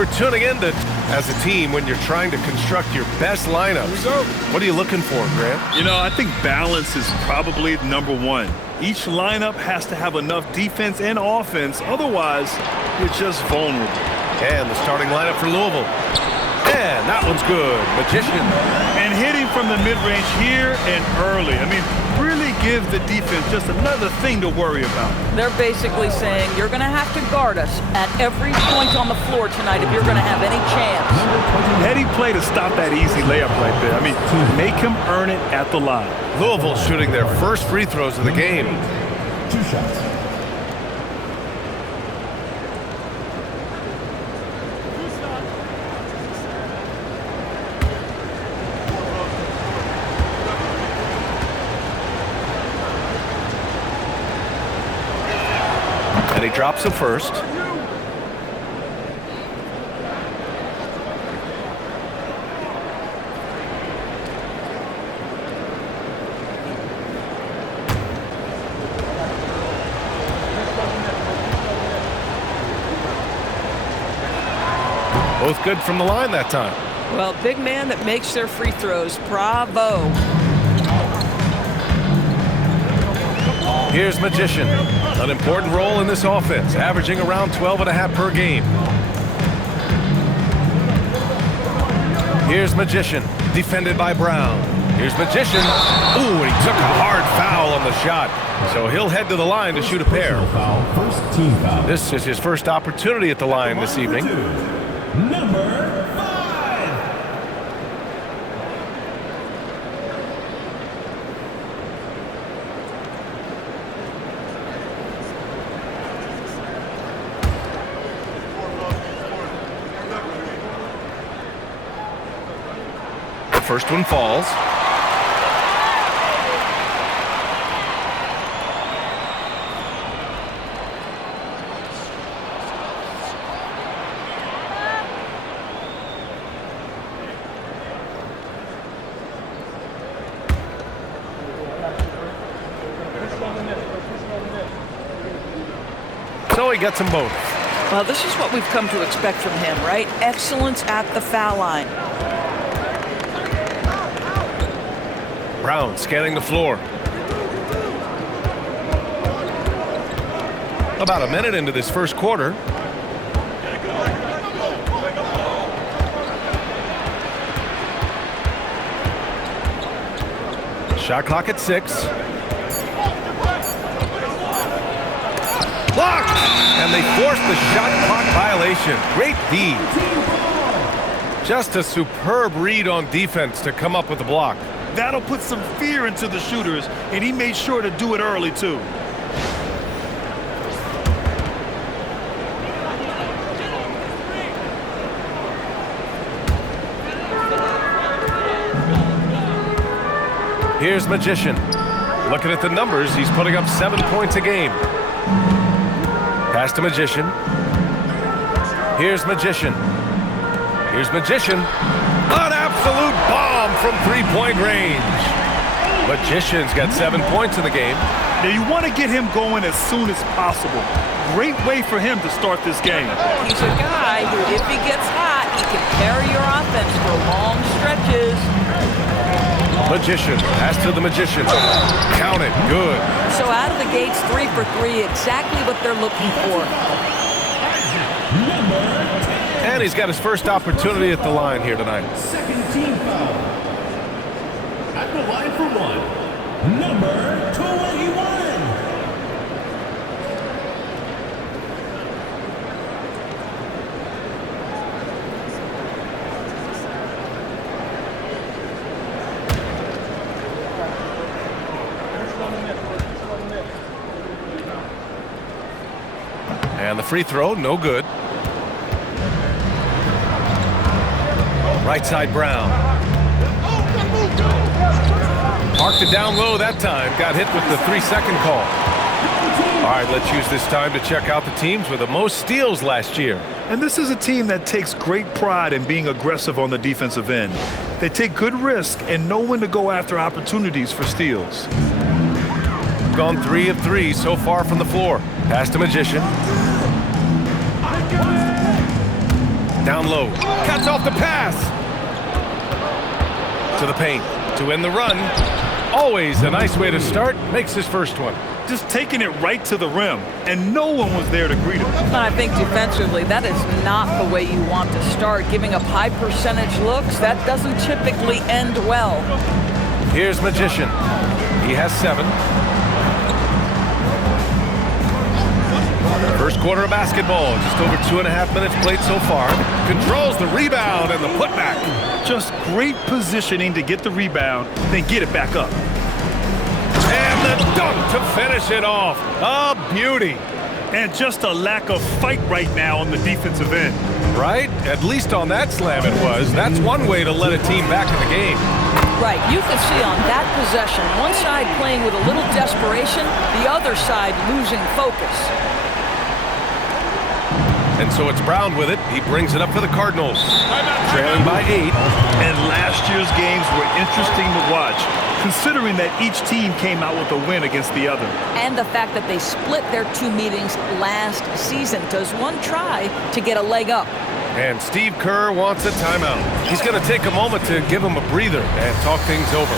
for tuning in to as a team when you're trying to construct your best lineups. What are you looking for, Grant? You know, I think balance is probably number one. Each lineup has to have enough defense and offense. Otherwise, you're just vulnerable. And the starting lineup for Louisville. And that one's good. Magician. And hitting from the mid-range here and early. I mean, really give the defense just another thing to worry about. They're basically saying you're going to have to guard us at every point on the floor tonight if you're going to have any chance. Heady play to stop that easy layup right there. I mean, make him earn it at the line. Louisville shooting their first free throws of the game. 2 shots. And he drops the first. Both good from the line that time. Well, big man that makes their free throws. Bravo. Here's Magician. An important role in this offense, averaging around 12.5 per game. Here's Magician, defended by Brown. Here's Magician. Ooh, and he took a hard foul on the shot. So he'll head to the line to shoot a pair. First team foul. This is his first opportunity at the line this evening. Number 5. The first one falls. So he gets them both. Well, this is what we've come to expect from him, right? Excellence at the foul line. Brown scanning the floor. About a minute into this first quarter. Shot clock at 6. Blocked! And they forced the shot clock violation. Great D. Just a superb read on defense to come up with the block. That'll put some fear into the shooters, and he made sure to do it early, too. Here's Magician. Looking at the numbers, he's putting up 7 points a game. Pass to Magician. Here's Magician. Here's Magician. An absolute bomb from three-point range. Magician's got 7 points in the game. Now, you want to get him going as soon as possible. Great way for him to start this game. He's a guy who, if he gets hot, he can carry your offense for long stretches. Magician. Pass to the Magician. Count it. Good. So out of the gates, 3 for 3, exactly what they're looking for. And he's got his first opportunity at the line here tonight. Second team foul. At the line for 1. Number 21. And the free throw, no good. Right side, Brown. Marked it down low that time. Got hit with the 3-second call. All right, let's use this time to check out the teams with the most steals last year. And this is a team that takes great pride in being aggressive on the defensive end. They take good risk and know when to go after opportunities for steals. Gone 3 of 3 so far from the floor. Pass to Magician. Down low. Cuts off the pass. To the paint. To end the run. Always a nice way to start. Makes his first one. Just taking it right to the rim, and no one was there to greet him. And I think defensively, that is not the way you want to start. Giving up high percentage looks, that doesn't typically end well. Here's Magician. He has 7. First quarter of basketball. Just over 2.5 minutes played so far. Controls the rebound and the putback. Just great positioning to get the rebound, then get it back up. And the dunk to finish it off. A beauty. And just a lack of fight right now on the defensive end. Right? At least on that slam it was. That's one way to let a team back in the game. Right, you can see on that possession, one side playing with a little desperation, the other side losing focus. And so it's Brown with it. He brings it up for the Cardinals. Trailing by 8. And last year's games were interesting to watch, considering that each team came out with a win against the other. And the fact that they split their 2 meetings last season. Does one try to get a leg up? And Steve Kerr wants a timeout. He's going to take a moment to give him a breather and talk things over.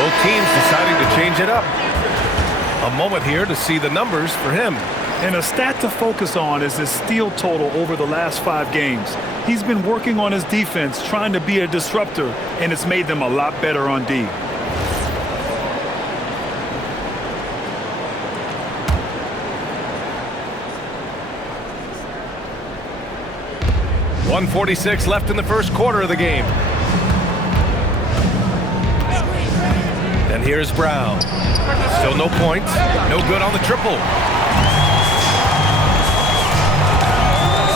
Both teams deciding to change it up. A moment here to see the numbers for him. And a stat to focus on is his steal total over the last 5 games. He's been working on his defense, trying to be a disruptor, and it's made them a lot better on D. .146 left in the first quarter of the game. And here's Brown. Still no points. No good on the triple.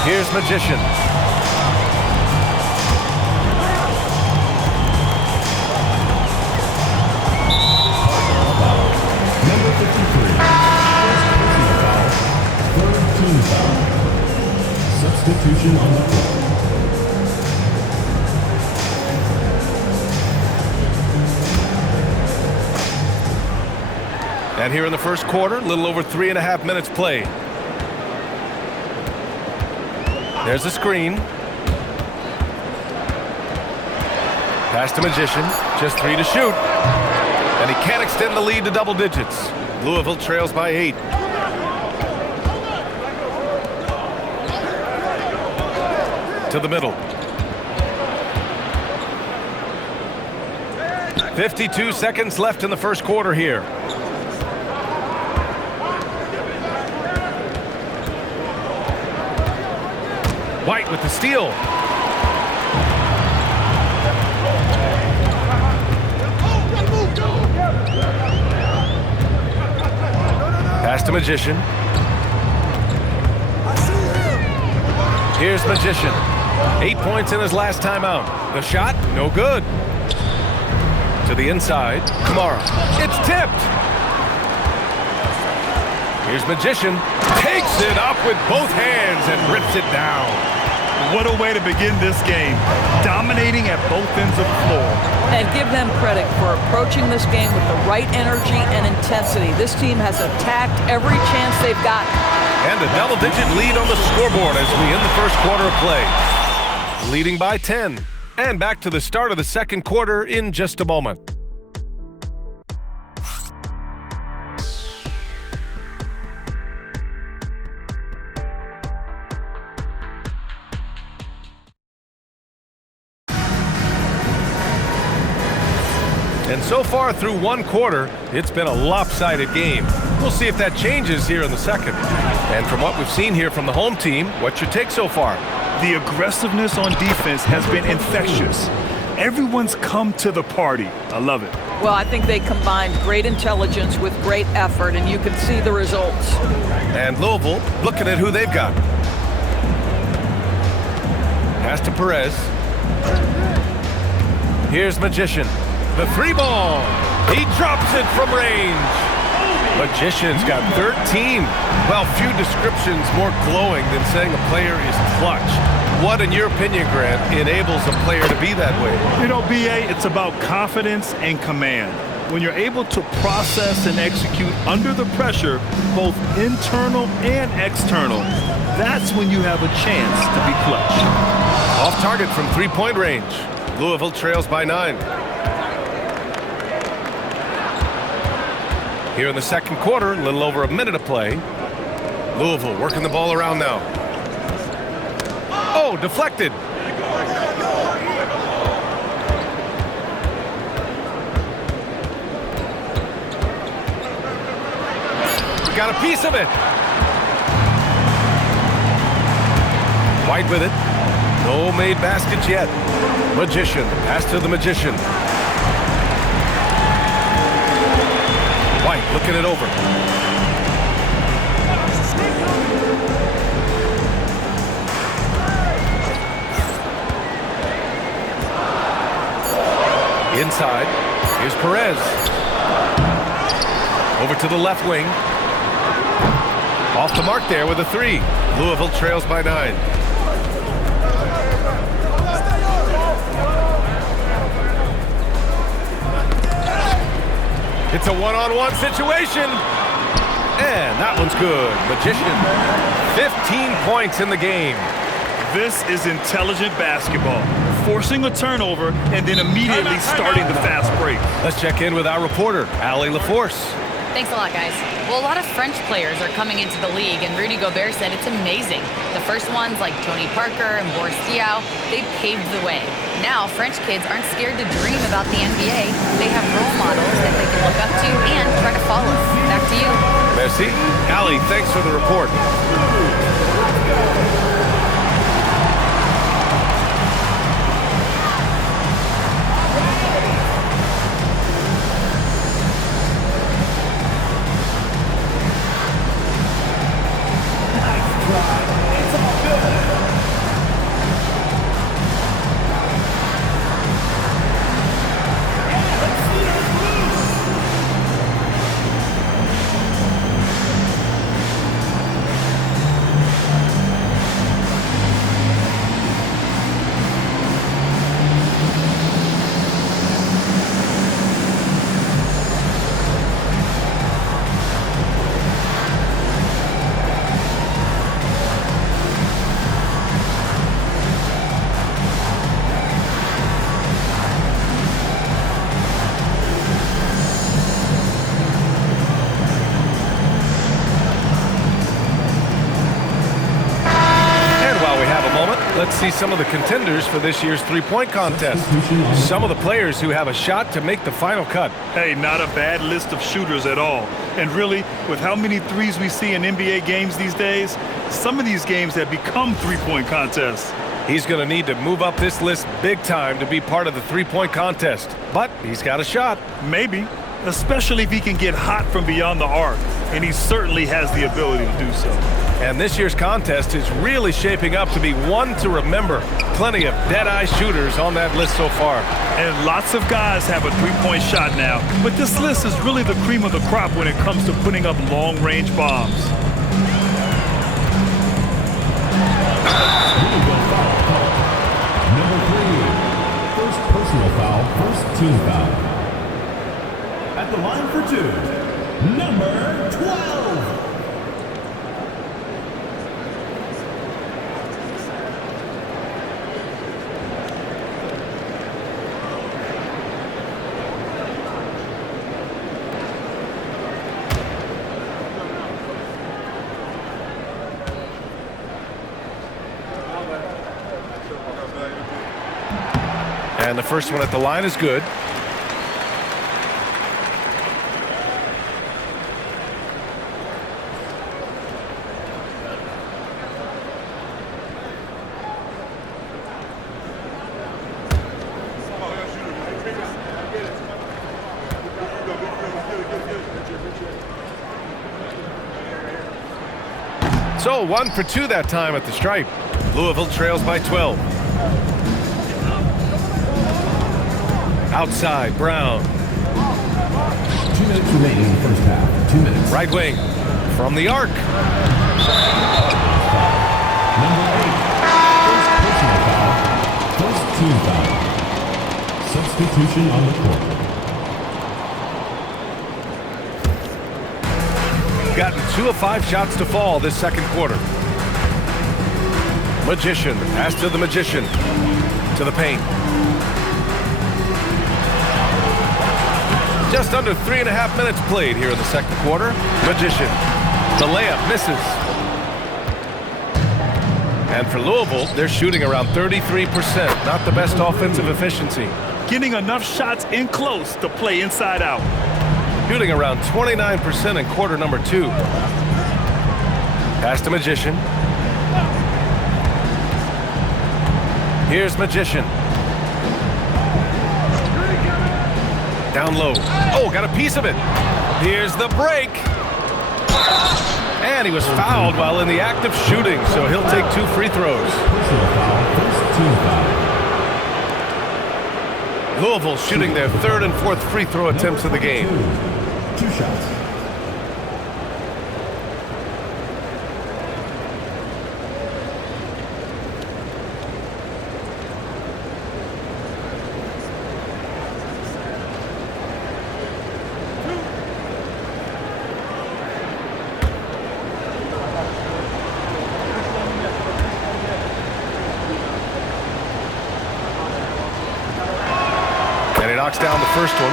Here's Magician. Number 53. Third team foul. Substitution on the court. And here in the first quarter, a little over 3.5 minutes played. There's the screen. Pass to Magician. Just 3 to shoot. And he can't extend the lead to double digits. Louisville trails by 8. To the middle. 52 seconds left in the first quarter here. White with the steal. Pass to Magician. Here's Magician. 8 points in his last time out. The shot, no good. To the inside, Kamara. It's tipped. Here's Magician. Takes it up with both hands and rips it down. What a way to begin this game. Dominating at both ends of the floor. And give them credit for approaching this game with the right energy and intensity. This team has attacked every chance they've gotten. And a double-digit lead on the scoreboard as we end the first quarter of play. Leading by 10. And back to the start of the second quarter in just a moment. And so far through one quarter, it's been a lopsided game. We'll see if that changes here in the second. And from what we've seen here from the home team, what's your take so far? The aggressiveness on defense has been infectious. Everyone's come to the party. I love it. Well, I think they combined great intelligence with great effort, and you can see the results. And Louisville looking at who they've got. Pass to Perez. Here's Magician. The three ball. He drops it from range. Magician's got 13. Well, few descriptions more glowing than saying a player is clutch. What, in your opinion, Grant, enables a player to be that way? You know, B.A., it's about confidence and command. When you're able to process and execute under the pressure, both internal and external, that's when you have a chance to be clutch. Off target from three-point range. Louisville trails by 9. Here in the second quarter, a little over a minute of play. Louisville working the ball around now. Oh, deflected. Got a piece of it. White with it. No made baskets yet. Magician. Pass to the Magician. White looking it over. Inside. Here's Perez. Over to the left wing. Off the mark there with a 3. Louisville trails by 9. It's a one-on-one situation. And that one's good. Magician. 15 points in the game. This is intelligent basketball. Forcing a turnover and then immediately starting the fast break. Let's check in with our reporter, Allie LaForce. Thanks a lot, guys. Well, a lot of French players are coming into the league, and Rudy Gobert said it's amazing. The first ones, like Tony Parker and Boris Diaw, they paved the way. Now, French kids aren't scared to dream about the NBA. They have role models that they can look up to and try to follow. Back to you. Merci. Allie, thanks for the report. Let's see some of the contenders for this year's three-point contest. Some of the players who have a shot to make the final cut. Hey, not a bad list of shooters at all. And really, with how many threes we see in NBA games these days, some of these games have become three-point contests. He's going to need to move up this list big time to be part of the three-point contest. But he's got a shot. Maybe, especially if he can get hot from beyond the arc. And he certainly has the ability to do so. And this year's contest is really shaping up to be one to remember. Plenty of dead-eye shooters on that list so far. And lots of guys have a three-point shot now. But this list is really the cream of the crop when it comes to putting up long-range bombs. Number 3, first personal foul, first team foul. At the line for 2, number 12. And the first one at the line is good. So 1 for 2 that time at the stripe. Louisville trails by 12. Outside, Brown. 2 minutes remaining in the first half. 2 minutes. Right wing, from the arc. Number 8. First personal foul. First team foul. Substitution on the court. Gotten 2 of 5 shots to fall this second quarter. Magician, pass to the Magician. To the paint. Just under 3.5 minutes played here in the second quarter. Magician. The layup misses. And for Louisville, they're shooting around 33%. Not the best offensive efficiency. Getting enough shots in close to play inside out. Shooting around 29% in quarter number 2. Pass to Magician. Here's Magician. Down low. Oh, got a piece of it. Here's the break. And he was fouled while in the act of shooting, so he'll take 2 free throws. Personal foul. First team foul. Louisville shooting their 3rd and 4th free throw attempts of the game. 2 shots. And he knocks down the first one.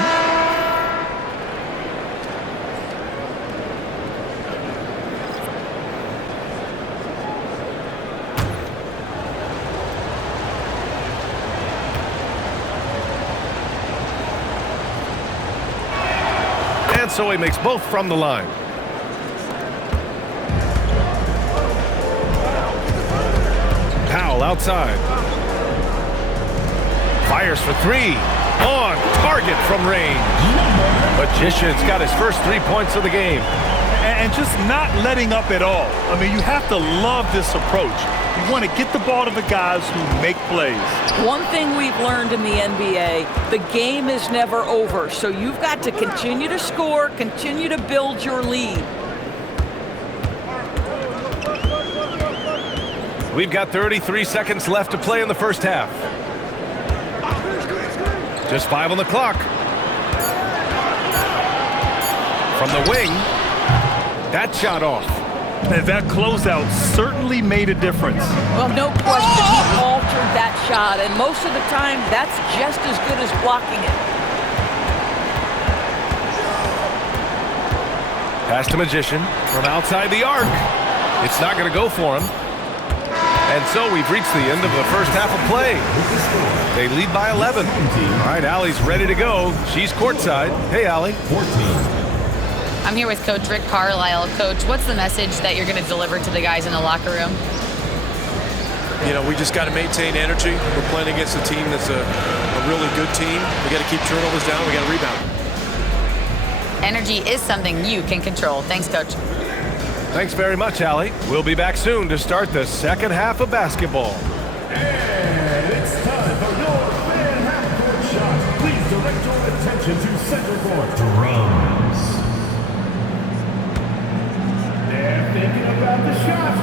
And so he makes both from the line. Powell outside. Fires for 3. On target from range. Magician's got his first 3 points of the game. And just not letting up at all. I mean, you have to love this approach. You want to get the ball to the guys who make plays. One thing we've learned in the NBA, the game is never over. So you've got to continue to score, continue to build your lead. We've got 33 seconds left to play in the first half. Just 5 on the clock. From the wing, that shot off. And that closeout certainly made a difference. Well, no question, he altered that shot, and most of the time, that's just as good as blocking it. Pass to Magician from outside the arc. It's not going to go for him. And so we've reached the end of the first half of play. They lead by 11. All right, Allie's ready to go. She's courtside. Hey, Allie. 14. I'm here with Coach Rick Carlisle. Coach, what's the message that you're going to deliver to the guys in the locker room? You know, we just got to maintain energy. We're playing against a team that's a really good team. We got to keep turnovers down. We got to rebound. Energy is something you can control. Thanks, Coach. Thanks very much, Allie. We'll be back soon to start the second half of basketball. And it's time for your fan half-court shot. Please direct your attention to center court. Drums. They're thinking about the shot.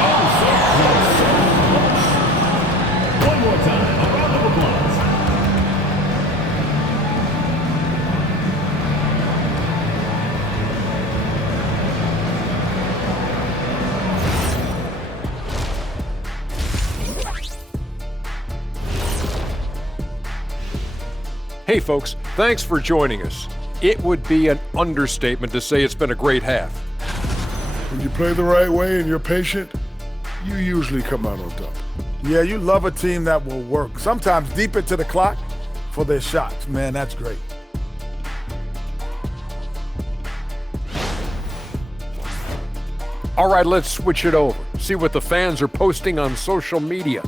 Oh, so close. One more time. A round of applause. Hey folks, thanks for joining us. It would be an understatement to say it's been a great half. When you play the right way and you're patient, you usually come out on top. Yeah, you love a team that will work, sometimes deep into the clock for their shots. Man, that's great. All right, let's switch it over. See what the fans are posting on social media.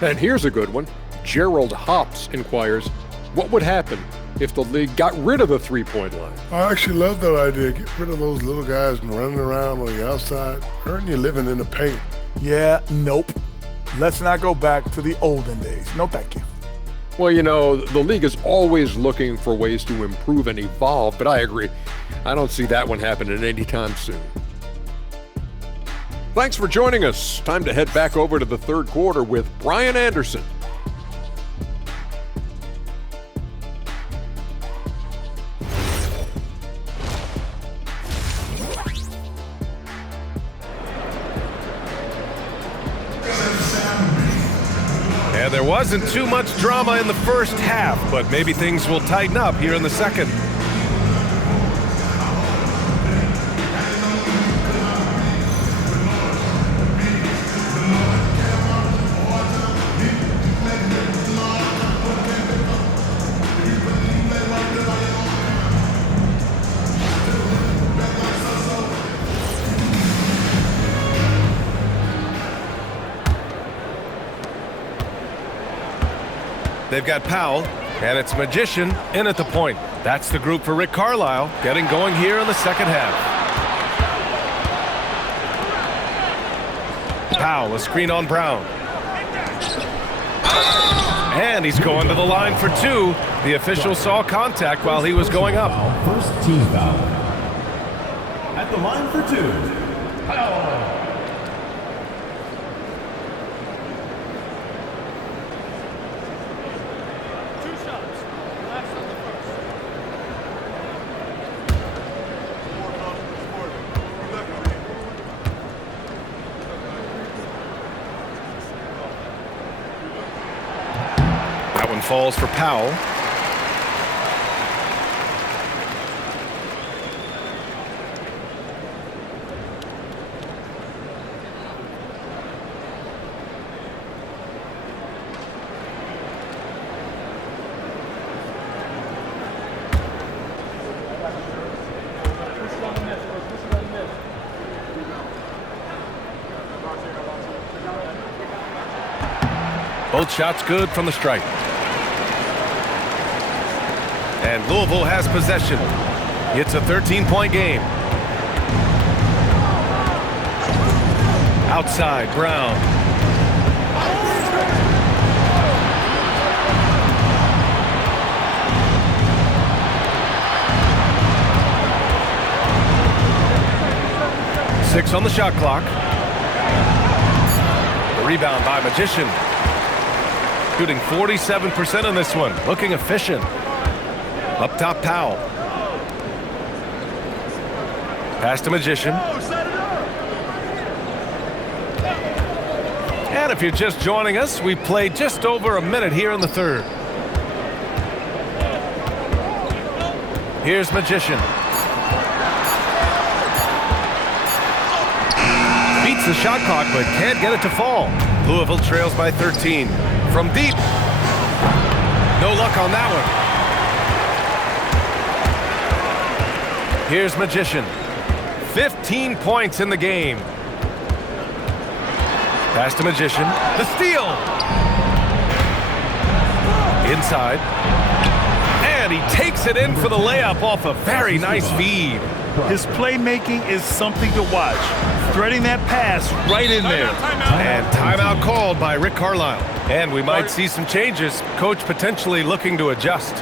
And here's a good one. Gerald Hops inquires, what would happen if the league got rid of the three-point line. I actually love that idea. Get rid of those little guys running around on the outside, hurting you living in the paint. Yeah, nope. Let's not go back to the olden days. No, thank you. Well, you know, the league is always looking for ways to improve and evolve, but I agree. I don't see that one happening anytime soon. Thanks for joining us. Time to head back over to the third quarter with Brian Anderson. And there wasn't too much drama in the first half, but maybe things will tighten up here in the second. They've got Powell, and it's Magician in at the point. That's the group for Rick Carlisle, getting going here in the second half. Powell, a screen on Brown. And he's going to the line for two. The official saw contact while he was going up. First team foul. At the line for two, Powell. Falls for Powell. Both shots good from the stripe. And Louisville has possession. It's a 13-point game. Outside, Brown. Six on the shot clock. The rebound by Magician. Shooting 47% on this one. Looking efficient. Up top, Powell. Pass to Magician. And if you're just joining us, we played just over a minute here in the third. Here's Magician. Beats the shot clock, but can't get it to fall. Louisville trails by 13. From deep. No luck on that one. Here's Magician. 15 points in the game. Pass to Magician. The steal. Inside. And he takes it in for the layup off a very nice feed. His playmaking is something to watch. Threading that pass right in there. And timeout called by Rick Carlisle. And we might see some changes. Coach potentially looking to adjust.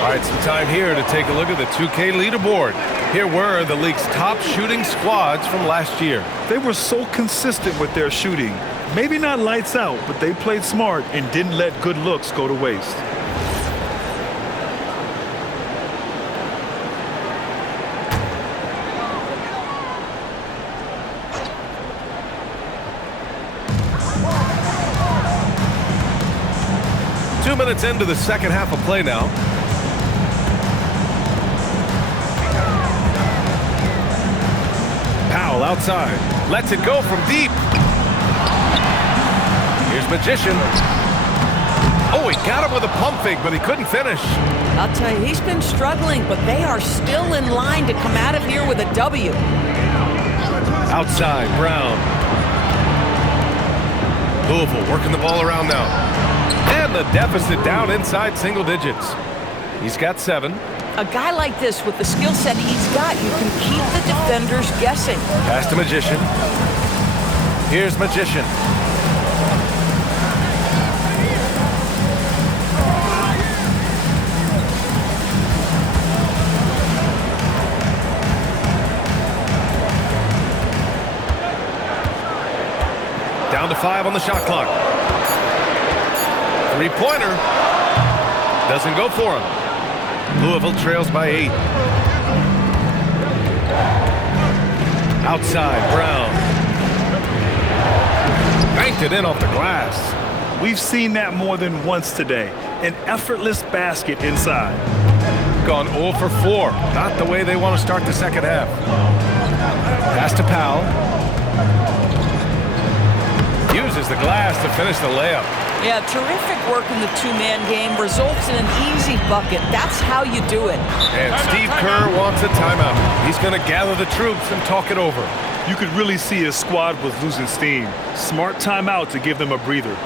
All right, some time here to take a look at the 2K leaderboard. Here were the league's top shooting squads from last year. They were so consistent with their shooting. Maybe not lights out, but they played smart and didn't let good looks go to waste. Minutes into the second half of play now. Powell outside. Lets it go from deep. Here's Magician. Oh, he got him with a pump fake, but he couldn't finish. I'll tell you, he's been struggling, but they are still in line to come out of here with a W. Outside, Brown. Louisville working the ball around now. And the deficit down inside single digits. He's got 7. A guy like this with the skill set he's got, you can keep the defenders guessing. Pass to Magician. Here's Magician. Down to 5 on the shot clock. Three-pointer. Doesn't go for him. Louisville trails by 8. Outside, Brown. Banked it in off the glass. We've seen that more than once today. An effortless basket inside. Gone 0 for 4. Not the way they want to start the second half. Pass to Powell. Uses the glass to finish the layup. Yeah, terrific work in the two-man game. Results in an easy bucket. That's how you do it. And Steve Kerr wants a timeout. He's going to gather the troops and talk it over. You could really see his squad was losing steam. Smart timeout to give them a breather.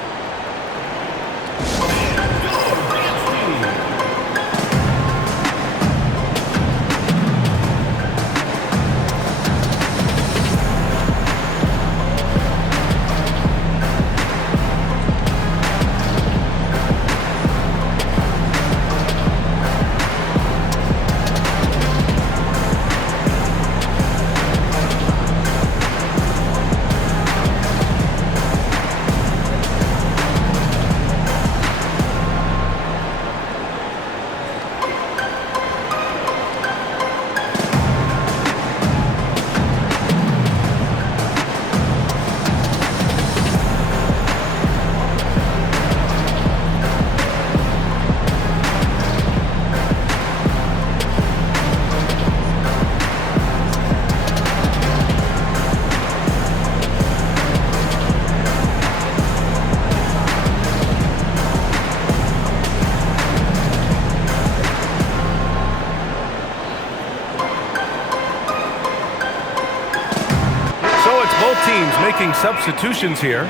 Teams making substitutions here.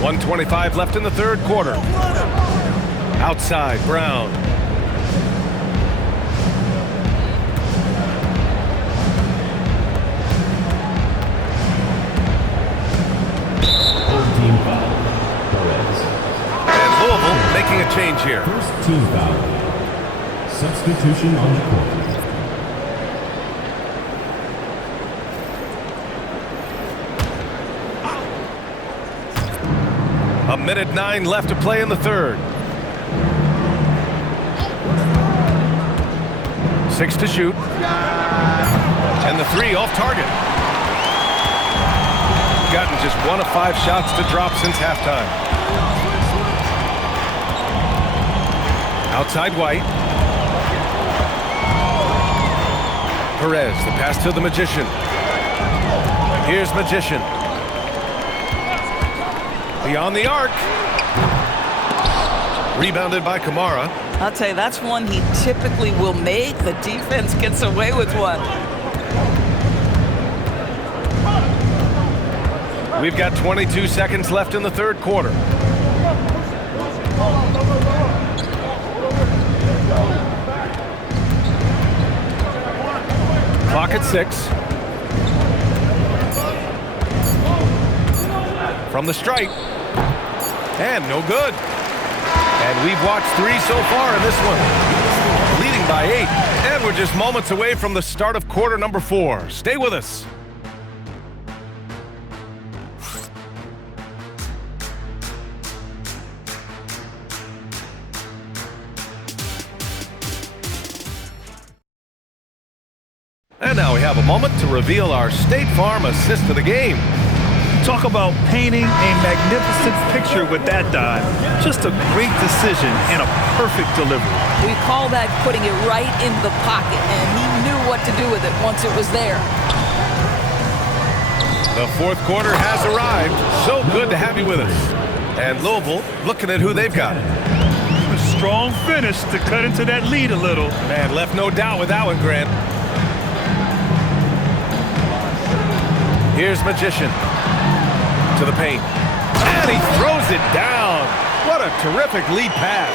.125 left in the third quarter. Outside, Brown. And Louisville making a change here. First team foul. Substitution on the court. A minute 9 left to play in the third. 6 to shoot. And the 3 off target. Gotten just 1 of 5 shots to drop since halftime. Outside White. Perez, the pass to the Magician. Here's Magician. Beyond the arc. Rebounded by Kamara. I'll tell you, that's one he typically will make. The defense gets away with one. We've got 22 seconds left in the third quarter. Clock at 6. From the strike. And no good. And we've watched 3 so far in this one. Leading by 8. And we're just moments away from the start of quarter number 4. Stay with us. And now we have a moment to reveal our State Farm assist of the game. Talk about painting a magnificent picture with that dive. Just a great decision and a perfect delivery. We call that putting it right in the pocket, and he knew what to do with it once it was there. The fourth quarter has arrived. So good to have you with us. And Louisville looking at who they've got. A strong finish to cut into that lead a little. Man, left no doubt with that one, Grant. Here's Magician to the paint. And he throws it down. What a terrific lead pass.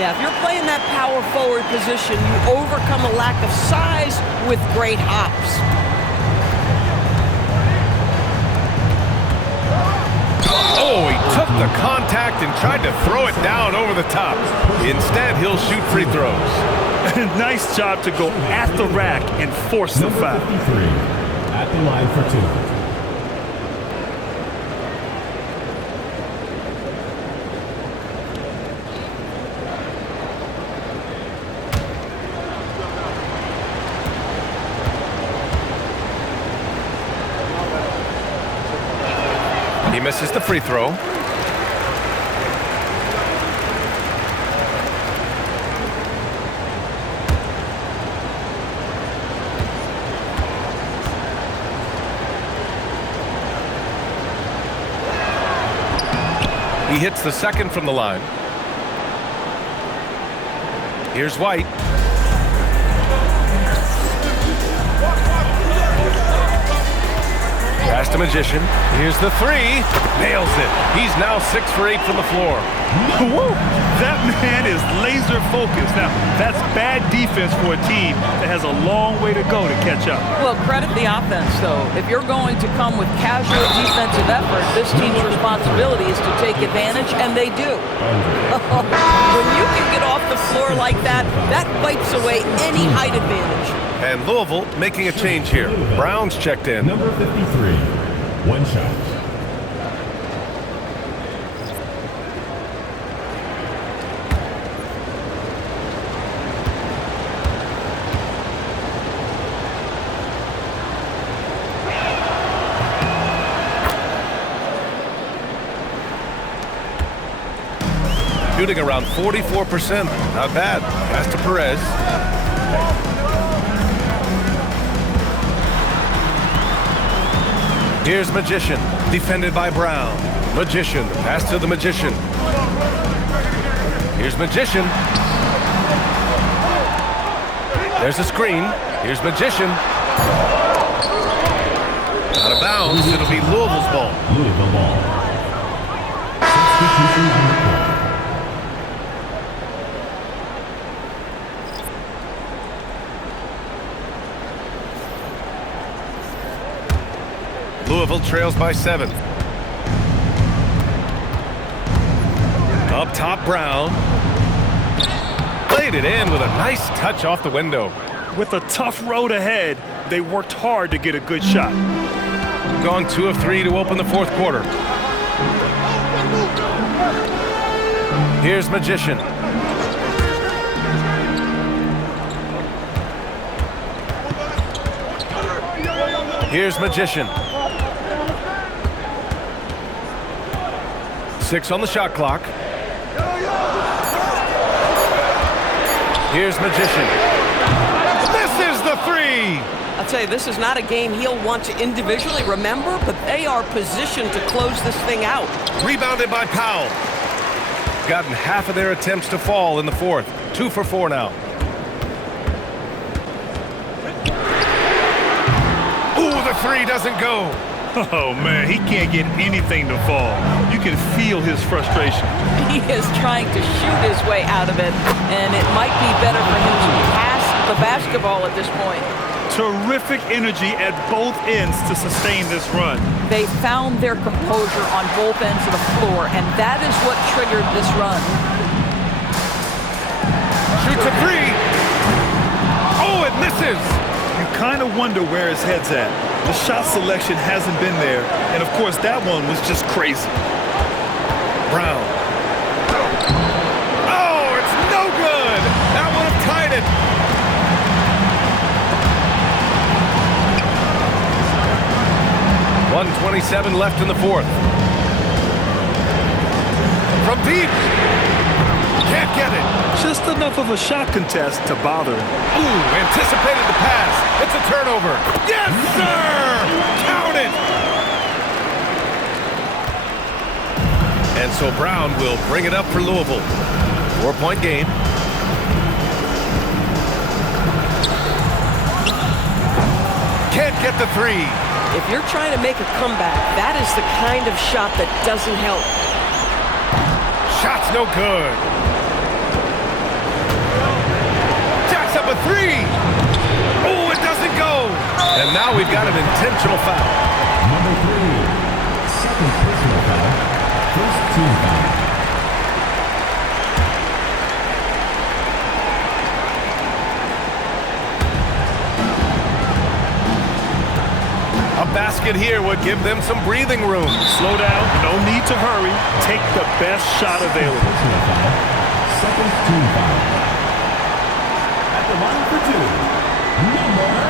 Yeah, if you're playing that power forward position, you overcome a lack of size with great hops. Oh, he took the contact and tried to throw it down over the top. Instead, he'll shoot free throws. Nice job to go at the rack and force the foul. 53 at the line for 2. He misses the free throw. He hits the second from the line. Here's White. Pass to Magician. Here's the 3. Nails it. He's now 6 for 8 from the floor. Woo! That man is laser focused. Now, that's bad defense for a team that has a long way to go to catch up. Well, credit the offense, though. If you're going to come with casual defensive effort, this team's responsibility is to take advantage, and they do. When you can get off the floor like that, that wipes away any height advantage. And Louisville making a change here. Brown's checked in. Number 53, one shot. Shooting around 44%. Not bad. Pass to Perez. Here's Magician, defended by Brown. Magician, pass to the Magician. Here's Magician. There's a screen. Here's Magician. Out of bounds. It'll be Louisville's ball. Louisville ball. 62 in the quarter. Louisville trails by 7. Up top, Brown. Played it in with a nice touch off the window. With a tough road ahead, they worked hard to get a good shot. Gone 2 of 3 to open the fourth quarter. Here's Magician. Here's Magician. 6 on the shot clock. Here's Magician. This is the 3! I'll tell you, this is not a game he'll want to individually remember, but they are positioned to close this thing out. Rebounded by Powell. Gotten half of their attempts to fall in the fourth. 2 for 4 now. Ooh, the 3 doesn't go. Oh, man, he can't get anything to fall. You can feel his frustration. He is trying to shoot his way out of it, and it might be better for him to pass the basketball at this point. Terrific energy at both ends to sustain this run. They found their composure on both ends of the floor, and that is what triggered this run. Shoots a three. Oh, it misses. You kind of wonder where his head's at. The shot selection hasn't been there, and of course that one was just crazy. Brown. Oh, it's no good. That would have tied it. .127 left in the fourth. From deep. Can't get it. Just enough of a shot contest to bother him. Ooh, anticipated the pass. It's a turnover. Yes, sir! Count it! And so Brown will bring it up for Louisville. 4-point game. Can't get the three. If you're trying to make a comeback, that is the kind of shot that doesn't help. Shot's no good. Jacks up a three. Oh, it doesn't go. And now we've got an intentional foul. Number 3, second personal foul, first team foul. A basket here would give them some breathing room. Slow down, no need to hurry. Take the best shot available. Personal foul, second team foul. At the line for 2, number 21.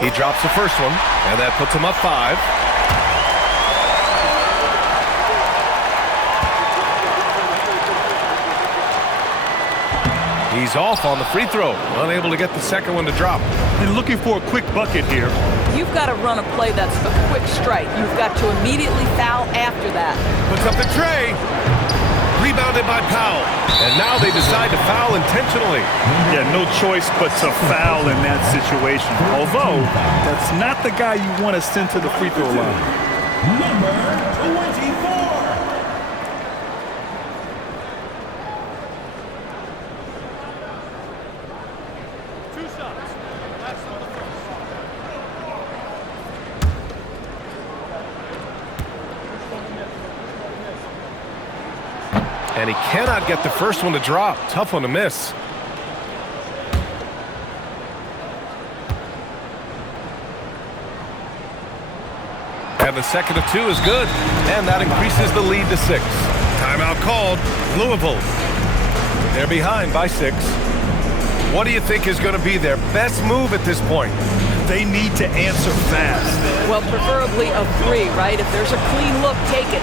He drops the first one, and that puts him up 5. He's off on the free throw, unable to get the second one to drop. And looking for a quick bucket here. You've got to run a play that's a quick strike. You've got to immediately foul after that. Puts up the tray. Rebounded by Powell. And now they decide to foul intentionally. Yeah, no choice but to foul in that situation. Although, that's not the guy you want to send to the free throw line. Number 24. And he cannot get the first one to drop. Tough one to miss. And the second of 2 is good. And that increases the lead to 6. Timeout called. Louisville. They're behind by 6. What do you think is going to be their best move at this point? They need to answer fast. Well, preferably a 3, right? If there's a clean look, take it.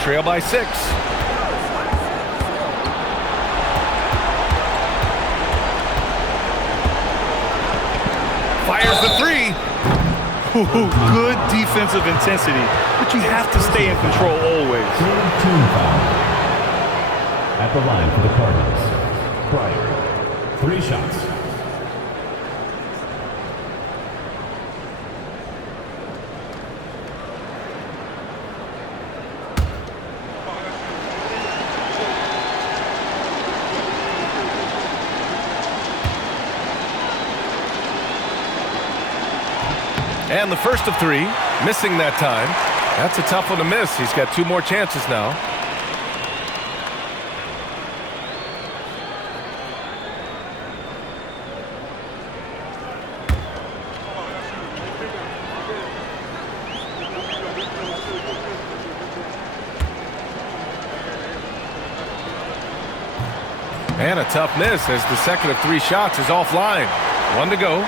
trail by 6. Fires the 3. Good defensive intensity, but you have to stay in control always. Team foul. At the line for the Cardinals. Pryor. 3 shots. And the first of 3, missing that time. That's a tough one to miss. He's got 2 more chances now. And a tough miss as the second of 3 shots is offline. 1 to go.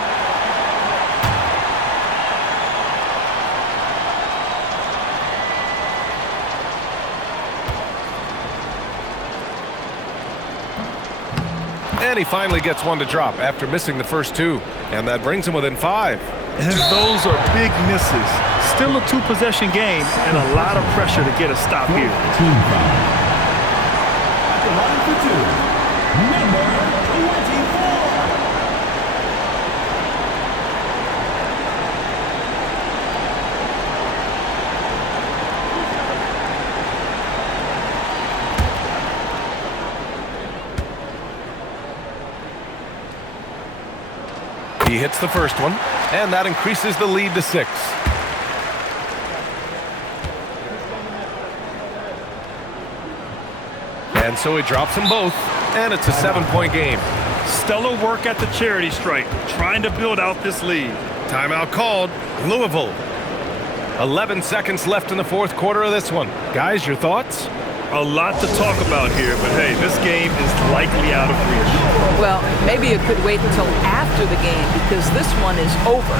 And he finally gets 1 to drop after missing the first 2. And that brings him within 5. And those are big misses. Still a 2-possession game and a lot of pressure to get a stop here. Team foul. At the line for 2, number 24. He hits the first one, and that increases the lead to 6. And so he drops them both, and it's a 7-point game. Stellar work at the charity stripe, trying to build out this lead. Timeout called. Louisville. 11 seconds left in the 4th quarter of this one. Guys, your thoughts? A lot to talk about here, but hey, this game is likely out of reach. Well, maybe it could wait until after the game because this one is over.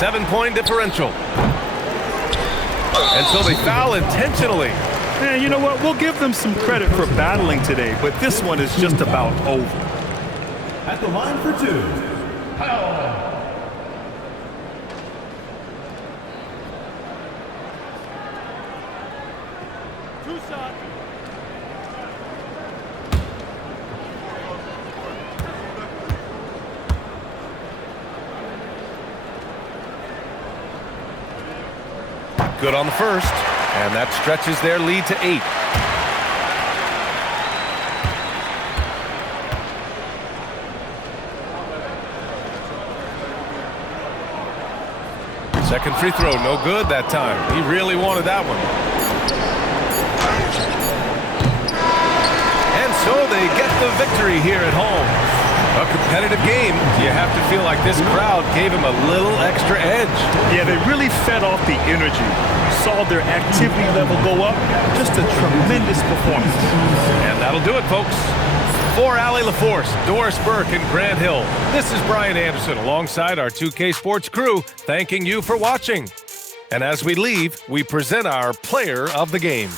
Seven-point differential. And so they foul intentionally. And you know what? We'll give them some credit for battling today, but this one is just about over. At the line for 2, Powell. Good on the first, and that stretches their lead to 8. Second free throw, no good that time. He really wanted that one. And so they get the victory here at home. A competitive game. You have to feel like this crowd gave him a little extra edge. Yeah, they really fed off the energy. Saw their activity level go up. Just a tremendous performance. And that'll do it, folks. For Allie LaForce, Doris Burke, and Grant Hill, this is Brian Anderson alongside our 2K Sports crew, thanking you for watching. And as we leave, we present our player of the game.